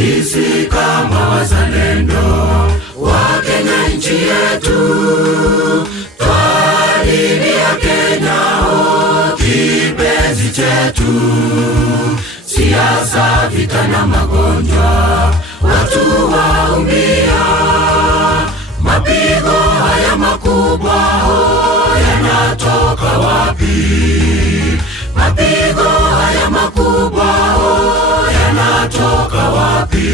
Sisi kama wazalendo wa Kenya nchi yetu, twalilia Kenya kipenzi chetu. Siasa, vita na magonjwa, watu waumia. Mapigo haya makubwa yanatoka wapi? Mapigo haya makubwa yanatoka wapi?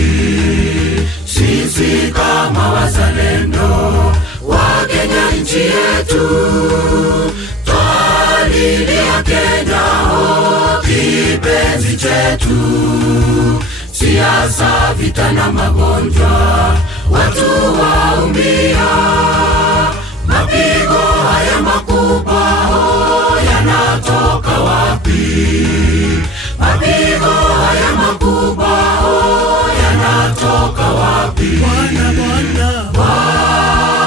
Sisi kama wazalendo wa Kenya nchi yetu, twalilia Kenya kipenzi chetu. Siasa, vita na magonjwa, watu waumia. Mapigo haya makubwa yanatoka wapi? Mapigo haya makubwa yanatoka wapi?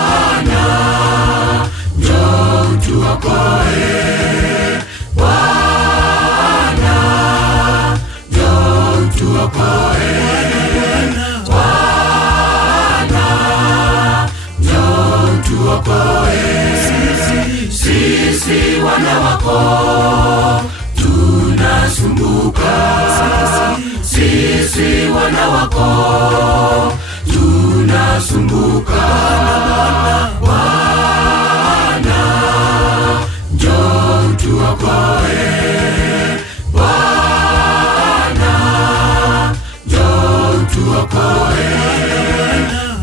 Bwana, njoo utuokoe. Bwana, njoo utuokoe. Bwana, njoo utuokoe. Sisi wana wako tunasumbuka. Sisi wana wako tunasumbuka. Bwana, njoo utuokoe. Bwana, njoo utuokoe.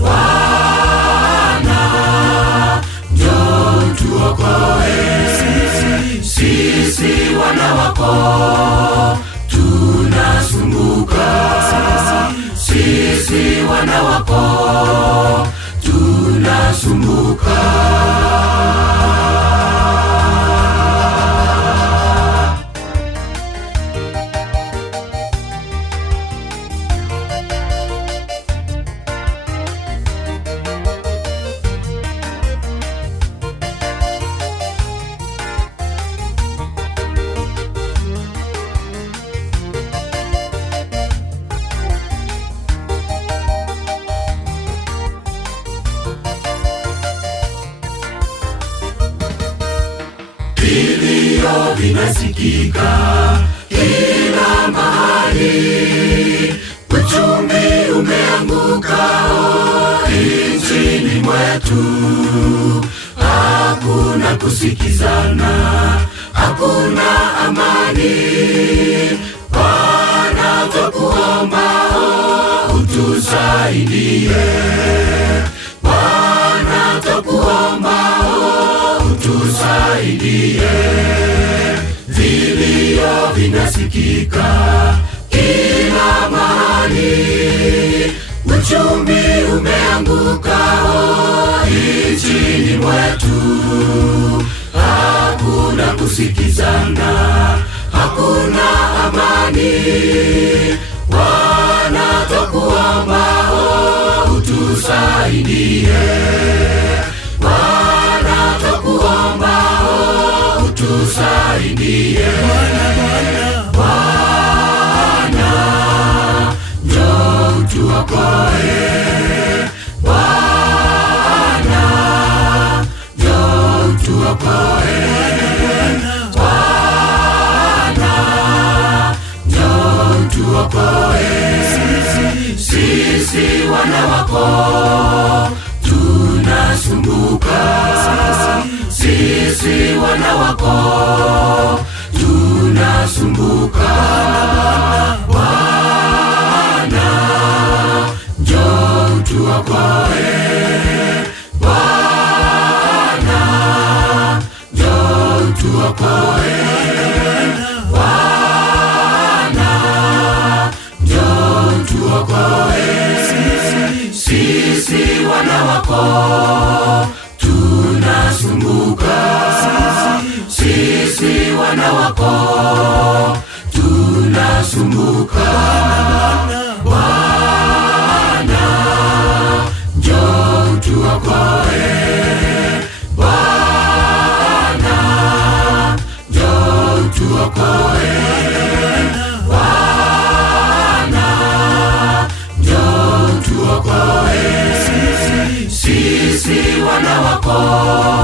Bwana, njoo utuokoe. Sisi wana wako tunasumbuka. Sisi wana wako tunasumbuka. Vilio vinasikika kila mahali. Uchumi umeanguka nchini mwetu. Hakuna kusikizana, hakuna amani. Bwana, twakuomba utusaidie. Bwana, twakuomba utusaidie. Vilio vinasikika kila mahali. Uchumi umeanguka nchini mwetu. Hakuna kusikizana, hakuna amani. Bwana, twakuomba utusaidie. Bwana, twakuomba utusaidie. Bwana, njoo utuokoe. Bwana, njoo utuokoe. Bwana, njoo utuokoe. Sisi wana wako tunasumbuka. Sisi wana wako tunasumbuka. Bwana, njoo utuokoe. Bwana, njoo utuokoe. Bwana, njoo utuokoe. Sisi wana wako tunasumbuka. Sisi wana wako tunasumbuka. Bwana, njoo utuokoe. Bwana, njoo utuokoe. Bwana, wao.